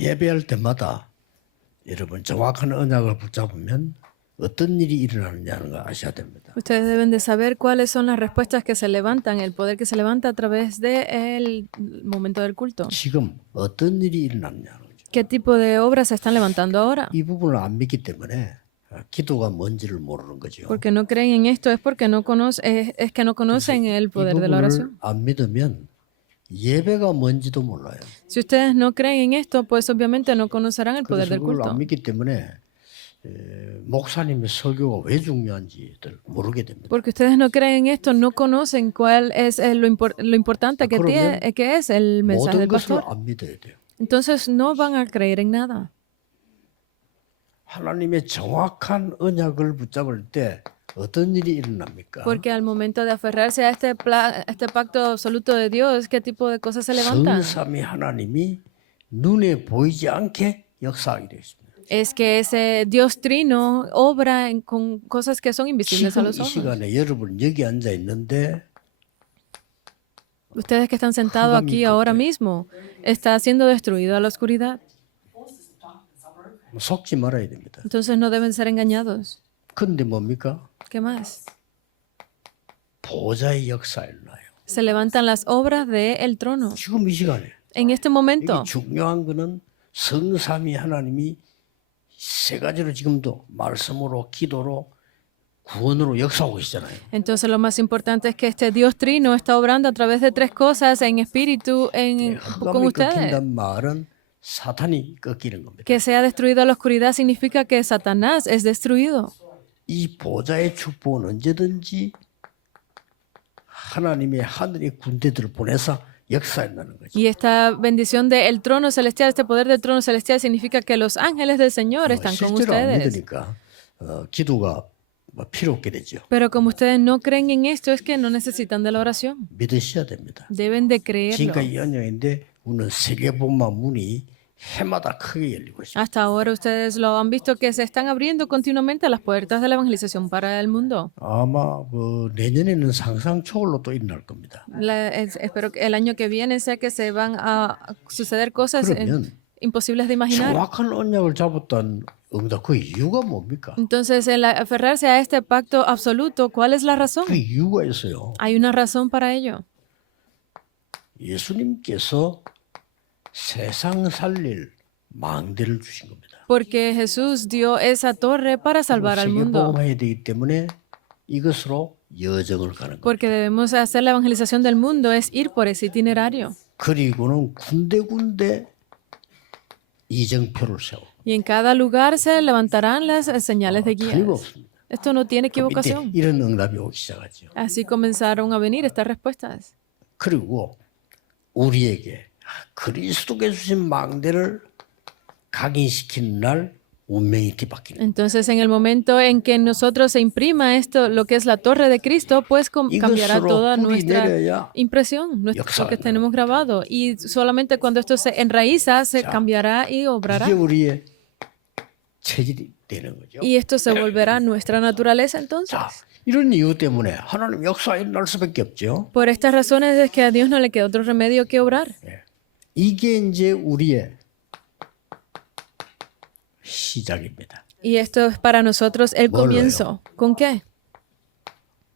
예배할 때마다 여러분 정확한 언약을 붙잡으면 어떤 일이 일어나느냐는 걸 아셔야 됩니다. Ustedes deben de saber cuáles son las respuestas que se levantan, el poder que se levanta a través del momento del culto. 지금 어떤 일이 일어나느냐는 거죠. ¿Qué tipo de obras se están levantando ahora? 이 부분을 안 믿기 때문에 기도가 뭔지를 모르는 거죠. Porque no creen en esto, es porque no es que no conocen el 이 poder de la 부분을 oración. 안 믿으면 예배가 뭔지도 몰라요. Si ustedes no creen en esto, pues obviamente no conocerán el poder 그래서 del 그걸 culto. 안 믿기 때문에 목사님의 설교가 왜 중요한지 모르게 됩니다. Porque ustedes no creen en esto, no conocen cuál es lo importante 그러면 que es el mensaje 모든 del 것을 pastor. 안 믿어야 돼요. Entonces no van a creer en nada. 하나님의 정확한 언약을 붙잡을 때 어떤 일이 일어납니까? Porque al momento de aferrarse a este pacto absoluto de Dios, ¿qué tipo de cosas se levantan? 성삼위 하나님이 눈에 보이지 않게 역사하게 되어 있습니다. Es que ese Dios trino obra con cosas que son invisibles a 지금 los 이 ojos. 시간에 여러분 여기 앉아 있는데 Ustedes que están sentados aquí ahora mismo, está siendo destruido a la oscuridad. 속지 말아야 됩니다. Entonces no deben ser engañados. 근데 뭡니까? ¿Qué más? 보좌의 역사 일어나요. Se levantan las obras del trono. 지금 이 시간에 En este momento, 이게 중요한 거는 성삼위 하나님이 세 가지로 지금도 말씀으로 기도로 구원으로 역사하고 계시잖아요. entonces lo más importante es que este Dios trino está obrando a través de tres cosas en espíritu con 흑암이 ustedes. 꺾인단 말은 사탄이 꺾이는 겁니다. Que sea destruido a la oscuridad significa que Satanás es destruido. 이 보좌의 축복은 언제든지 하나님의 하늘의 군대들을 보내서 역사한다는 거죠. Y esta bendición del trono celestial, este poder del trono celestial significa que los ángeles del Señor están con 실제로 안 ustedes. 믿으니까 기도가 필요 없게 되죠. Pero como ustedes no creen en esto, es que no necesitan de la oración. 믿으셔야 됩니다. Deben de creerlo. 지금까지 연영인데 우리는 세계복음화 문이 해마다 크게 열리고 있습니다. Hasta ahora ustedes lo han visto que se están abriendo continuamente las puertas de la evangelización para el mundo. 아마 내년에는 상상 초월로 또 일어날 겁니다. Espero que el año que viene sea que se van a suceder cosas 그러면 imposibles de imaginar. 정확한 언약을 잡았다는 응답 그 이유가 뭡니까? Entonces, el aferrarse a este pacto absoluto, ¿cuál es la razón? 그 이유가 있어요. Hay una razón para ello. 예수님께서 세상 살릴 망대를 주신 겁니다. Porque Jesús dio esa torre para salvar al mundo. 세계복음화해야 되기 때문에 이것으로 여정을 가는 겁니다. Porque debemos hacer la evangelización del mundo, es ir por ese itinerario. 그리고는 군데군데 이정표를 세워. Y en cada lugar se levantarán las señales de guía. 틀림없습니다. Esto no tiene 이때 equivocación. 이런 응답이 오기 시작하죠. Así comenzaron a venir estas respuestas. 그리고 우리에게 그리스도께 주신 망대를 각인시키는 날 운명이 뒤바뀌는. Entonces, en el momento en que en nosotros se imprima esto, lo que es la torre de Cristo, pues cambiará toda nuestra impresión, lo que tenemos grabado. Y solamente cuando esto se enraiza, se cambiará y obrará. 이게 우리의 체질이 되는 거죠. Y esto se volverá nuestra naturaleza entonces. 자, 이런 이유 때문에 하나님 역사 일어날 수밖에 없죠. Por estas razones es que a Dios no le queda otro remedio que obrar. 이게 이제 우리의 시작입니다. Y esto es para nosotros el 뭘로요? comienzo. ¿Con qué?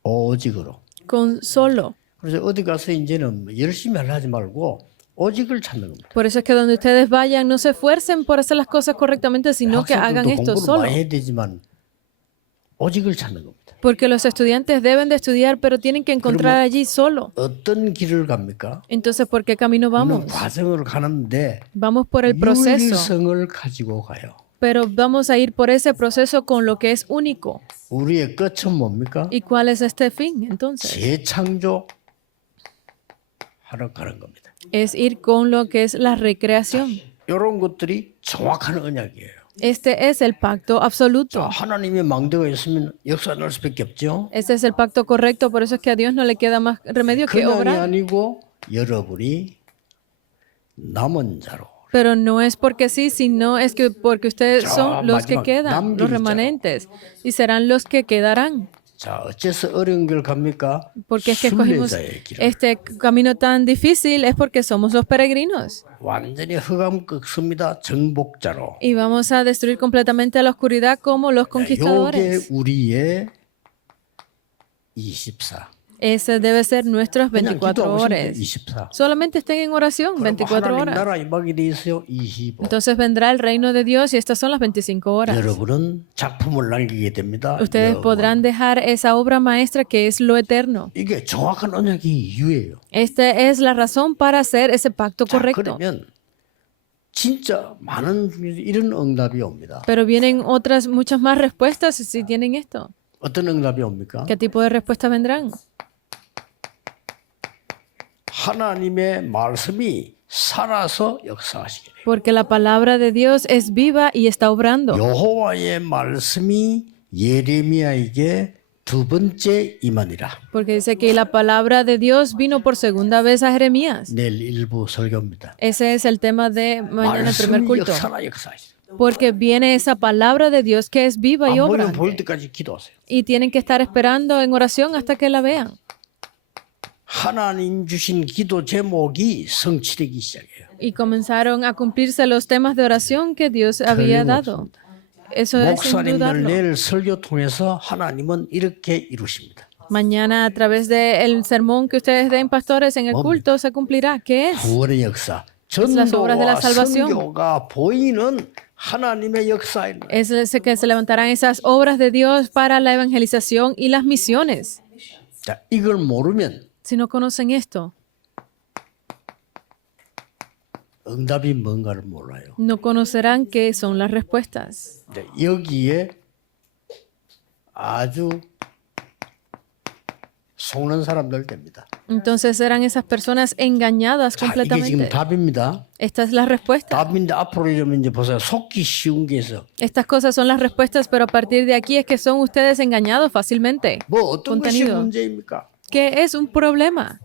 오직으로. Con solo. 그래서 어디 가서 이제는 열심히 하지 말고 오직을 찾는 겁니다. Por eso es que donde ustedes vayan, no se esfuercen por hacer las cosas correctamente, sino que hagan 학생들도 esto 공부를 solo. 많이 해야 되지만 오직을 찾는 겁니다. Porque los estudiantes deben de estudiar, pero tienen que encontrar allí solo. 어떤 길을 갑니까? Entonces, ¿por qué camino 우리는 vamos? 과정을 가는데 Vamos por el proceso, 유일성을 가지고 가요. pero vamos a ir por ese proceso con lo que es único. 우리의 끝은 뭡니까? ¿Y cuál es este fin, entonces? 재창조 하러 가는 겁니다. Es ir con lo que es la recreación. 이런 것들이 정확한 언약이에요. Este es el pacto absoluto. 하나님의 망대가 있으면 역사할 수밖에 없죠. Este es el pacto correcto, por eso es que a Dios no le queda más remedio que 그냥이 obrar. 아니고 여러분이 남은 자로 Pero no es porque sí, sino es que porque ustedes Ya, son los que 마지막 quedan, 남길 los 있잖아. remanentes, y serán los que quedarán. 자, 어째서 어려운 길 갑니까? Porque es que escogimos 순례자의 길을. este camino tan difícil es porque somos los peregrinos. 완전히 흑암 꺾습니다. 정복자로. Y vamos a destruir completamente a la oscuridad como los 요게 conquistadores. 우리의 24. Ese debe ser nuestras 그냥 24 기도하고 있으면 horas. 24. Solamente estén en oración 그럼 24 하나님 horas. 나라 임하게 돼 있어요. 25. Entonces vendrá el reino de Dios y estas son las 25 horas. 여러분은 작품을 남기게 됩니다. Ustedes podrán dejar esa obra maestra que es lo eterno. 이게 정확한 언약의 이유예요. Esta es la razón para hacer ese pacto 자, correcto. 그러면 진짜 많은 이런 응답이 옵니다. Pero vienen otras, muchas más respuestas si tienen esto. 어떤 응답이 옵니까? ¿Qué tipo de respuestas vendrán? 하나님의 말씀이 살아서 역사하시게 돼요. Porque la palabra de Dios es viva y está obrando. 여호와의 말씀이 예레미야에게 두 번째 임하니라. Porque dice que la palabra de Dios vino por segunda vez a Jeremías. 내일 일부 설교입니다. Ese es el tema de mañana, el primer 말씀이 culto. 역사하시죠. Porque viene esa palabra de Dios que es viva y 안 보이면 obrante. 보일 때까지 기도하세요. Y tienen que estar esperando en oración hasta que la vean. 하나님 주신 기도 제목이 성취되기 시작해요. Y comenzaron a cumplirse los temas de oración que Dios había dado. Eso es sin 목사님들 dudarlo. 내일 설교 통해서 하나님은 이렇게 이루십니다. Mañana a través del sermón que ustedes den, pastores, en el culto se cumplirá. ¿Qué es? 구원의 역사, las obras de la 전도와 salvación. 선교가 보이는 하나님의 역사입니다. Es que se levantarán esas obras de Dios para la evangelización y las misiones. 자, 이걸 모르면 Si no conocen esto, 응답이 뭔가를 몰라요. no conocerán qué son las respuestas. 네, 여기에 아주 속는 사람들 됩니다. Entonces serán esas personas engañadas 자, 이게 지금 completamente. 답입니다. Esta es la respuesta. 답인데 앞으로 이러면 이제 보세요. 속기 쉬운 게 있어. Estas cosas son las respuestas, pero a partir de aquí es que son ustedes engañados fácilmente. 뭐 어떤 것이 Contenido. 문제입니까? ¿Qué es un problema?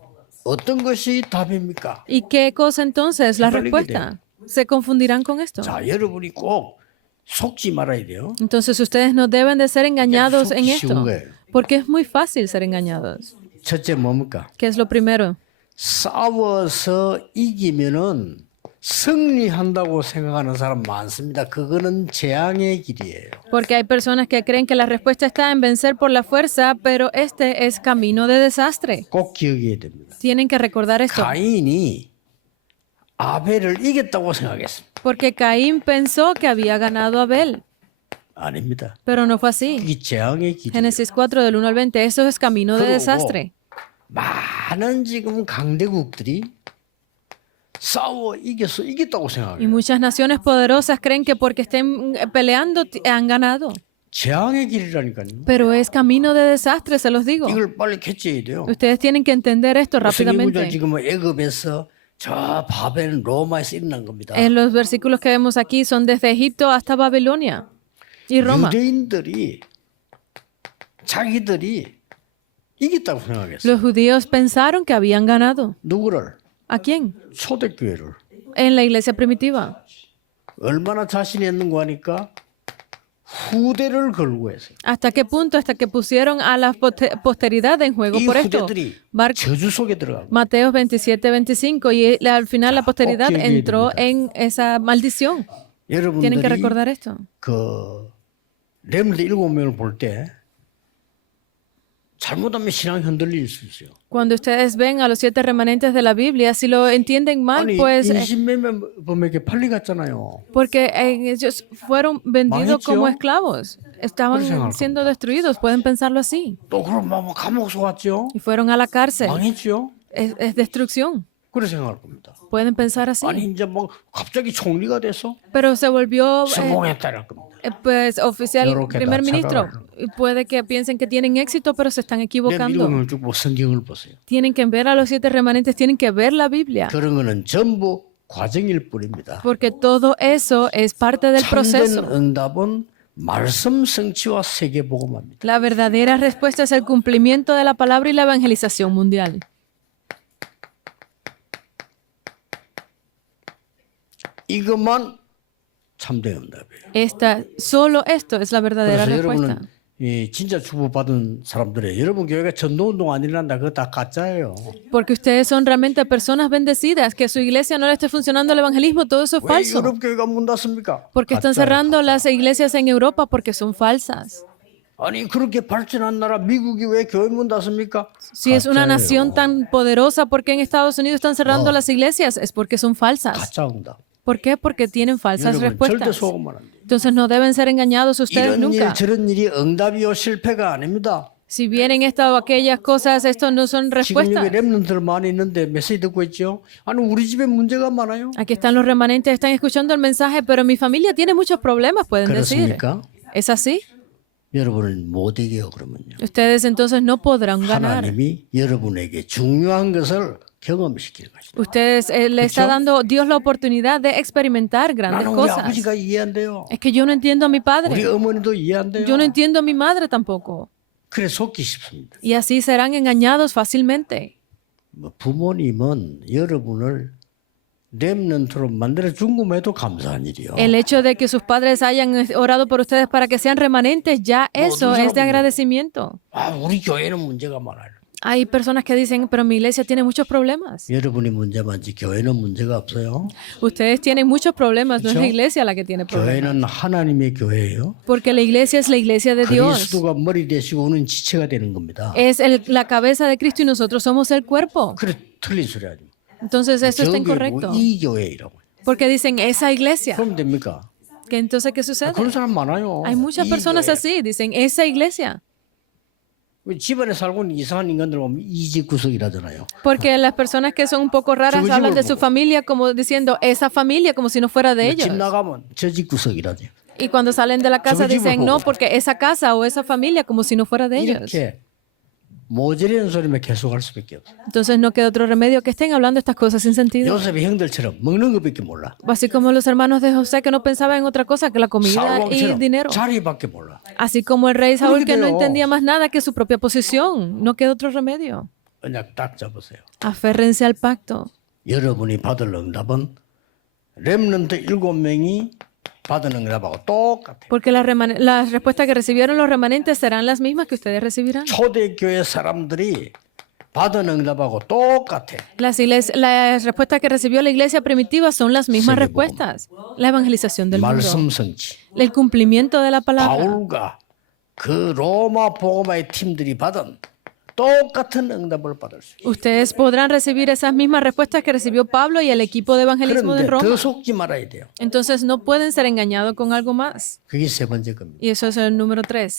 어떤 것이 답입니까? ¿Y qué cosa entonces la 헷갈리게 respuesta? Se confundirán con esto. 자, 여러분이 꼭 속지 말아야 돼요. Entonces ustedes no deben de ser engañados en 속기 esto, 쉬운 거예요. porque es muy fácil ser engañados. 첫째 뭡니까? ¿Qué es lo primero? 싸워서 이기면은 승리한다고 생각하는 사람 많습니다. 그거는 재앙의 길이에요. Porque hay personas que creen que la respuesta está en vencer por la fuerza, pero este es camino de desastre. 꼭 기억해야 됩니다. Tienen que recordar esto, 가인이 아벨을 이겼다고 생각했습니다. porque Caín pensó que había ganado a Abel, 아닙니다. pero no fue así. 이게 재앙의 길이에요. Génesis 4 del 1 al 20, eso es camino de 그러고 desastre. 많은 지금 강대국들이 싸워 이겨서 이겼다고 Y 생각해요. muchas naciones poderosas creen que porque estén peleando han ganado, 재앙의 길이라니까요. pero es camino de desastre, se los digo. 이걸 빨리 캐치해야 돼요. Ustedes tienen que entender esto 성경구절 rápidamente. 지금 애굽에서 저 바벨 로마에서 일어난 겁니다. En los versículos que vemos aquí son desde Egipto hasta Babilonia y Roma. 유대인들이 자기들이 이겼다고 생각했어요. Los judíos pensaron que habían ganado. 누구를? ¿A quién? 초대교회를. En la iglesia primitiva. 얼마나 자신이 있는고 하니까 후대를 걸고 했어요. ¿Hasta qué punto? Hasta que pusieron a la posteridad en juego 이 por esto. 후대들이 Mar- 저주 속에 들어가고 Mateo 27, 25. Y al final la posteridad 꼭 기억해야 entró 됩니다. en esa maldición. Tienen que 여러분들이 recordar esto. 그 렘드 7명을 볼 때 잘못하면 신앙이 흔들릴 수 있어요. Cuando ustedes ven a los 7 remanentes de la Biblia, si lo entienden mal, 아니 pues 인신매매범에게 팔려갔잖아요. porque ellos fueron vendidos 망했죠? como esclavos. Estaban 그렇게 생각할 siendo destruidos. Pueden pensarlo así. 또 그럼 뭐 감옥 속았죠. Y fueron a la cárcel. 망했죠. Es destrucción. 그래 생각할 겁니다. Pueden pensar así. 아니 이제 뭐 갑자기 총리가 돼서 Pero se volvió 성공했다는 겁니다. pues oficial 이렇게 primer 다 ministro. 착각을. Y puede que piensen que tienen éxito, pero se están 렘드 equivocando. 7명을 쭉 성경을 보세요. Tienen que ver a los 7 remanentes, tienen que ver la Biblia. 그런 거는 전부 과정일 뿐입니다. Porque todo eso es parte del 참된 proceso. 응답은 말씀 성취와 세계 복음합니다. La verdadera respuesta es el cumplimiento de la palabra y la evangelización mundial. 이것만 참된 응답이에요. Solo esto es la verdadera 그래서 respuesta. 여러분은 이 진짜 주부받은 사람들이에요. 여러분 교회가 전도운동 안 일어난다. 그거 다 가짜예요. Porque ustedes son realmente personas bendecidas, que su iglesia no le esté funcionando el evangelismo, todo eso es 왜 falso. 유럽 교회가 문 닫습니까? Porque están cerrando las iglesias en Europa porque son falsas. 아니 그렇게 발전한 나라 미국이 왜 교회 문 닫습니까? Si es una 가짜예요. nación tan poderosa, ¿por qué en Estados Unidos están cerrando las iglesias? Es porque son falsas. 가짜 응답. ¿Por qué? Porque tienen falsas 여러분 절대 respuestas. 속으면 안 돼요. Entonces no deben ser engañados ustedes 이런 일 nunca. 저런 일이 응답이요 실패가 아닙니다. Si vienen estas o aquellas cosas, esto no son 지금 respuestas. 여기 랩런트들 많이 있는데 메시지 듣고 있죠. 아니 우리 집에 문제가 많아요. Aquí están los remanentes, están escuchando el mensaje, pero mi familia tiene muchos problemas, pueden decir. 그렇습니까? ¿Es así? 여러분은 못 이겨요 그러면요. Ustedes entonces no podrán ganar. 하나님이 여러분에게 중요한 것을 경험시킬 것이다. Ustedes le está dando Dios la oportunidad de experimentar grandes 나는 우리 cosas. 아버지가 이해 안 돼요. Es que yo no entiendo a mi 우리 padre. 어머니도 이해 안 돼요. Yo no entiendo a mi madre tampoco. 그래 속기 쉽습니다. Y así serán engañados fácilmente. 뭐 부모님은 여러분을 렘넌트로 만들어 준 것에도 감사한 일이요. El hecho de que sus padres hayan orado por ustedes para que sean remanentes, ya eso es de agradecimiento. 아, 우리 교회는 문제가 많아요. Hay personas que dicen, pero mi iglesia tiene muchos problemas. 여러분이 문제 많지 교회는 문제가 없어요. Ustedes tienen muchos problemas, no es la 그렇죠? iglesia la que tiene problemas. 교회는 하나님의 교회예요. Porque la iglesia es la iglesia de Dios. 그리스도가 머리 되시고 우리는 지체가 되는 겁니다. Es la cabeza de Cristo y nosotros somos el cuerpo. 그래 틀린 소리 하지. Entonces eso está 저 incorrecto. 교회 이 교회라고. Porque dicen esa iglesia. 그럼 됩니까? Que entonces, ¿qué sucede? 그런 사람 많아요. Hay muchas 이 personas 교회. así, dicen esa iglesia. 집안에 살고 있는 이상한 인간들 보면 이집 구석이라잖아요. Porque las personas que son un poco raras 그 hablan de 집을 su 보고. familia como diciendo esa familia, como si no fuera de 집 ellos. 나가면 저 집 구석이라죠. Y cuando salen de la casa 저 집을 dicen no, 보고. porque esa casa o esa familia, como si no fuera de ellos. 이렇게 모자라는 소리만 계속할 수밖에 없어요. Entonces no queda otro remedio que estén hablando estas cosas sin sentido. 요셉의 형들처럼 먹는 것밖에 몰라. Así como los hermanos de José que no pensaban en otra cosa que la comida y 사울왕처럼 dinero. 자리밖에 몰라. Así como el rey Saúl que no 그러게요. entendía más nada que su propia posición. No queda otro remedio. 언약 딱 잡으세요. Aférrense al pacto. 여러분이 받을 응답은 렘넌트 7명이 받은 응답하고 똑같아요. Porque las respuestas que recibieron los remanentes serán las mismas que ustedes recibirán. 초대교회 사람들이 받은 응답하고 똑같아. Las respuestas que recibió la iglesia primitiva son las mismas 세계복음. respuestas. La evangelización del mundo. 말씀 성취. El cumplimiento de la palabra. 바울과 그 로마 복음화의 팀들이 받은 똑같은 응답을 받을 수 있어요. Ustedes podrán recibir esas mismas respuestas que recibió Pablo y el equipo de evangelismo de 그런데 Roma. 더 속지 말아야 돼요. Entonces no pueden ser engañados con algo más. 그게 세 번째 겁니다. Y eso es el número 3.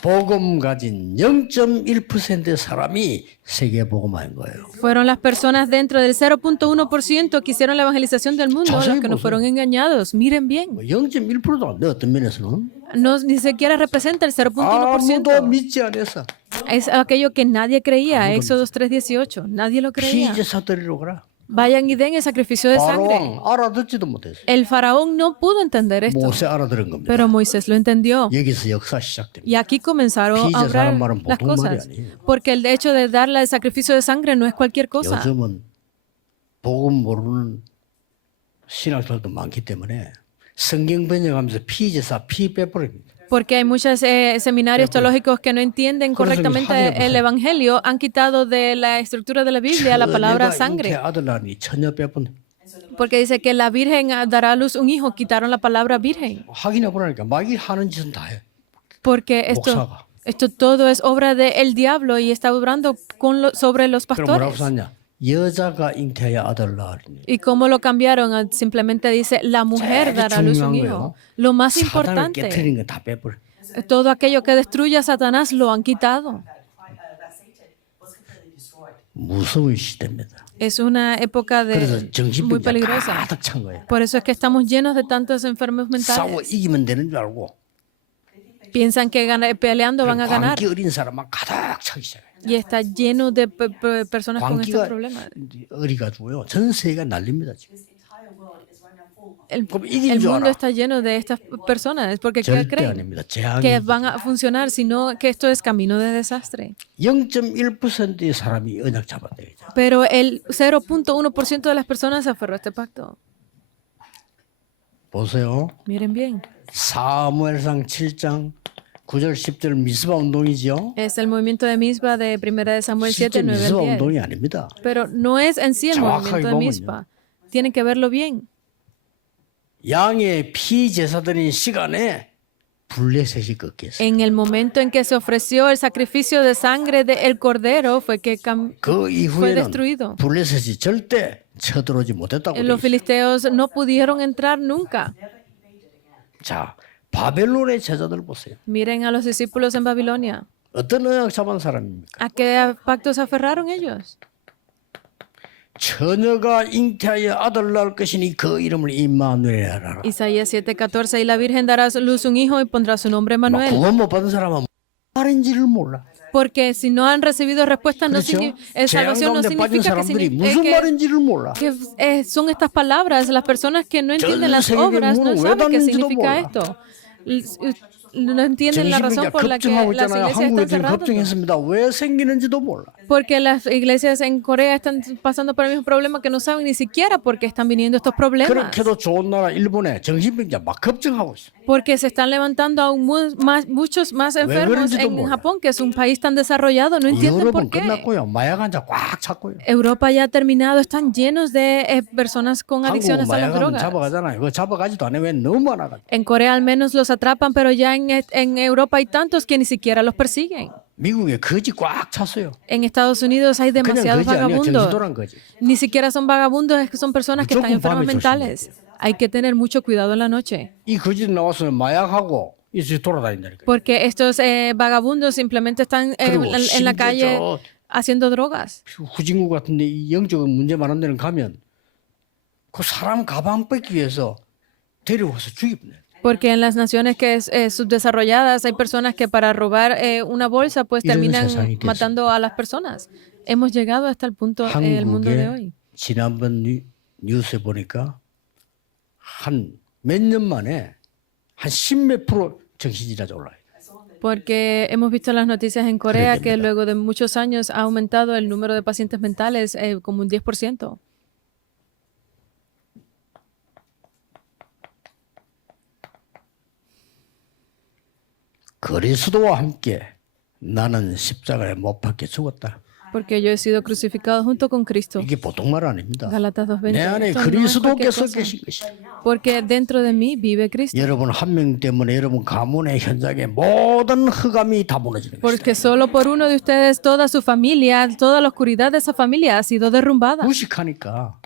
복음 가진 0.1%의 사람이 세계 복음화인 거예요. Fueron las personas dentro del 0.1% que hicieron la evangelización del mundo los que no fueron engañados. Miren bien. 0.1%도 안 돼, 어떤 면에서는. No, ni siquiera representa el 아무도 0.1%. 믿지 않았어. Es aquello que nadie creía. Éxodos 3:18. Nadie lo creía. 피제사 드리러 가라. Vayan y den el sacrificio de sangre. 바로왕 알아듣지도 못했어. El faraón no pudo entender esto, 모세 알아들은 겁니다. pero Moisés lo entendió. 여기서 역사 시작됩니다. Y aquí comenzaron a 피제사란 obrar 말은 las 보통 말이 cosas. 아니에요. Porque el hecho de darle el sacrificio de sangre no es cualquier cosa. 요즘은 복음 모르는 신학들도 많기 때문에 성경 번역하면서 피제사 피 빼버립니다. Porque hay muchos seminarios teológicos que no entienden correctamente el evangelio, han quitado de la estructura de la Biblia la palabra 처녀가 잉태 sangre. 아들 낳으니 처녀 빼본 Porque dice que la virgen dará a luz un hijo, quitaron la palabra virgen. 확인해 보라니까 마귀 하는 짓은 다 해. Porque 목사가. esto todo es obra del diablo y está obrando sobre los 그럼 뭐라고 pastores. 썼냐? 여자가 잉태하여 아들 낳으니. ¿Y cómo lo cambiaron? Simplemente dice, la mujer dará a luz un hijo. Lo más 사단을 importante, 깨트리는 거 다 빼버려. todo aquello que destruye a Satanás lo han quitado. 무서운 시대입니다. Es una época 그래서 muy 정신병자 peligrosa. 가득 찬 거예요. Por eso es que estamos llenos de tantos enfermos 싸워 mentales. 이기면 되는 줄 알고 Piensan que peleando van a ganar. 광기 어린 사람만 가득 차기 시작해요. Y está lleno de personas con estos 광기가 problemas. 어리가지고요. 전 세계가 난립니다 지금. 그럼 El 이긴 줄 mundo 알아. está lleno de estas personas. Porque ¿qué 절대 creen? 아닙니다. 재앙이 Que van a funcionar, sino que esto es camino de desastre. 0.1%의 사람이 언약 잡았대요. Pero el 0.1% de las personas se aferró a este pacto. 보세요. Miren bien. 사무엘상 7장 9절 10절 미스바 운동이죠. Es el movimiento de Mizpa de 1 de Samuel 7, 실제 9 미스바 al 10. 운동이 아닙니다. Pero no es en sí el 정확하게 movimiento de 보면요. Mizpa. Tienen que verlo bien. 양의 피 제사드린 시간에 블레셋이 꺾였어요. En el momento en que se ofreció el sacrificio de sangre del cordero fue que 그 fue 이후에는 destruido. 블레셋이 절대 쳐들어오지 못했다고 돼 Los 있어요. filisteos no pudieron entrar nunca. 자, 바벨론의 제자들 보세요. Miren a los discípulos en Babilonia. 어떤 언약 잡은 사람입니까? ¿A qué pacto se aferraron ellos? 처녀가 잉태하여 아들 낳을 것이니 그 이름을 임마누엘 하라. Isaías 7:14, y la Virgen dará a luz un hijo y pondrá su nombre Manuel. 구원 못 받은 사람은 말인지를 몰라. Porque si no han recibido respuesta, no 그렇죠? salvación no 재앙 가운데 빠진 significa 사람들이 무슨 말인지를 몰라. que son estas palabras. Las personas que no entienden las 세계의 obras no 문은 왜 saben qué 닫는지도 significa 몰라. esto. No entienden la razón 정신병자 por la que 급증하고 las 있잖아요. iglesias 한국에 están 지금 cerrando. 급증했습니다. 왜 생기는지도 몰라. Porque las iglesias en Corea están pasando por el mismo problema que no saben ni siquiera por qué están viniendo estos problemas. 그렇게도 좋은 나라 일본에 정신병자 막 급증하고 있어. Porque se están levantando aún muchos más enfermos 그런지도 en 몰라. Japón, que es un país tan desarrollado. No entienden por 유럽은 qué. 끝났고요. 마약 환자 꽉 찼고요. Europa ya ha terminado, están llenos de personas con 한국은 adicciones a las 마약하면 drogas. 잡아가잖아요. 그거 잡아가지도 않아요. 왜 너무 많아가지고. En Corea al menos los atrapan, pero ya en Europa hay tantos que ni siquiera los persiguen. 미국에 거지 꽉 찼어요. En Estados Unidos hay 그냥 demasiados 거지 아니야. vagabundos. 정신돌한 거지. Ni siquiera son vagabundos, es que son personas que están 무조건 enfermas 밤에 mentales. Hay que tener mucho cuidado en la noche. 이 거지 나와서 마약하고 이제 돌아다닌다니까. Porque estos vagabundos simplemente están 그리고 en la 심지어 calle 저 haciendo drogas. 후진국 같은데 이 영적 문제 많은 데는 가면 그 사람 가방 뺏기 위해서 데려와서 죽이네. Porque en las naciones que es subdesarrolladas hay personas que para robar una bolsa pues 이런 terminan 세상이 됐어. matando a las personas. Hemos llegado hasta el punto en el mundo de hoy. 한국에 지난번 뉴스에 보니까 한 몇 년 만에 한 10몇 프로 정신질환자 올라요. Porque hemos visto en las noticias en Corea que luego de muchos años ha aumentado el número de pacientes mentales como un 10%. 그리스도와 함께 나는 십자가에 못 박혀 죽었다. Porque yo he sido crucificado junto con Cristo. 이게 보통 말 아닙니다. Galatas 2:20. 내 안에 Esto no es cualquier 그리스도께서 cosa. 계신 것이다. Porque dentro de mí vive Cristo. 여러분 한 명 때문에 여러분 가문의 현장의 모든 흑암이 다 무너지는 것이다. Porque solo por uno de ustedes toda su familia, toda la oscuridad de esa familia ha sido derrumbada. 무식하니까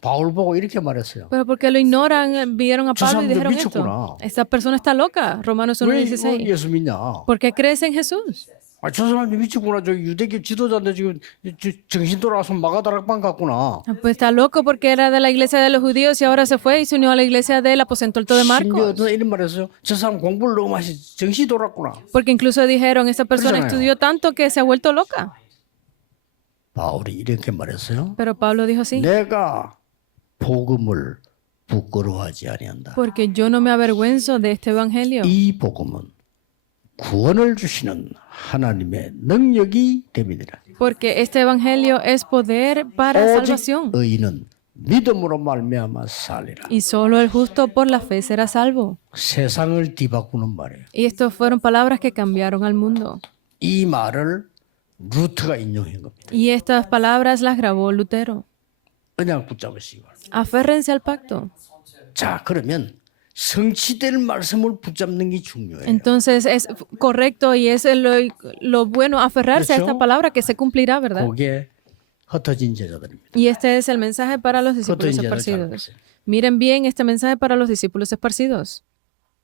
바울 보고 이렇게 말했어요. Pero porque lo ignoran, vieron a 저 Pablo y 사람들 dijeron 미쳤구나. esto. Esta persona está loca. Romanos 왜 1:16. 예수 믿냐? ¿Por qué crees en Jesús? 아, 저 사람들 미쳤구나. 저 유대교 지도자인데 지금 정신 돌아와서 마가다락방 갔구나. Pues está loco porque era de la iglesia de los judíos y ahora se fue y se unió a la iglesia del aposento alto de 심지어 Marcos. 어떤 이런 말했어요. 저 사람 공부를 너무 많이 해서 정신이 돌았구나. Porque incluso dijeron, esta persona 그러잖아요. estudió tanto que se ha vuelto loca. 바울이 이렇게 말했어요. Pero Pablo dijo así, 내가 복음을 부끄러워하지 아니한다. porque yo no me avergüenzo de este evangelio. 이 복음은 구원을 주시는 하나님의 능력이 됨이니라. Porque este evangelio es poder para 오직 salvación. 의인은 믿음으로 말미암아 살리라. Y solo el justo por la fe será salvo. 세상을 뒤바꾸는 말이에요. Y estas fueron palabras que cambiaron al mundo. 이 말을 루트가 인용한 겁니다. Y estas palabras las grabó Lutero. 그냥 붙잡으시기 바랍니다. Aférrense al pacto. 자, 그러면 성취될 말씀을 붙잡는 게 중요해요. Entonces es correcto y es lo bueno aferrarse a esta 그렇죠? palabra que se cumplirá, ¿verdad? 그게 흩어진 제자들입니다. Y este es el mensaje para los discípulos 흩어진 제자들 잘 esparcidos. 보세요. Miren bien este mensaje para los discípulos esparcidos.